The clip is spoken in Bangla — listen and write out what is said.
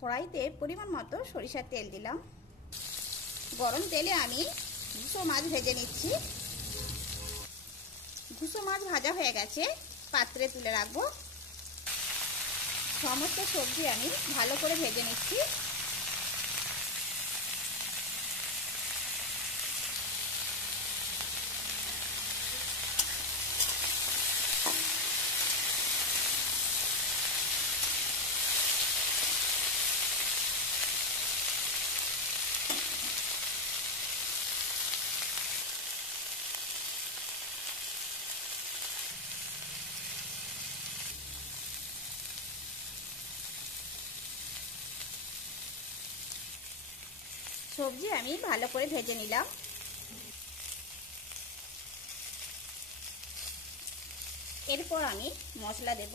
কড়াইতে পরিমাণ মতো সরিষার তেল দিলাম। গরম তেলে আমি ভুসো মাছ ভেজে নিচ্ছি। ভুসো মাছ ভাজা হয়ে গেছে, পাত্রে তুলে রাখবো। সমস্ত সবজি আমি ভালো করে ভেজে নিচ্ছি। সবজি আমি ভালো করে ভেজে নিলাম। এরপর আমি মশলা দেব।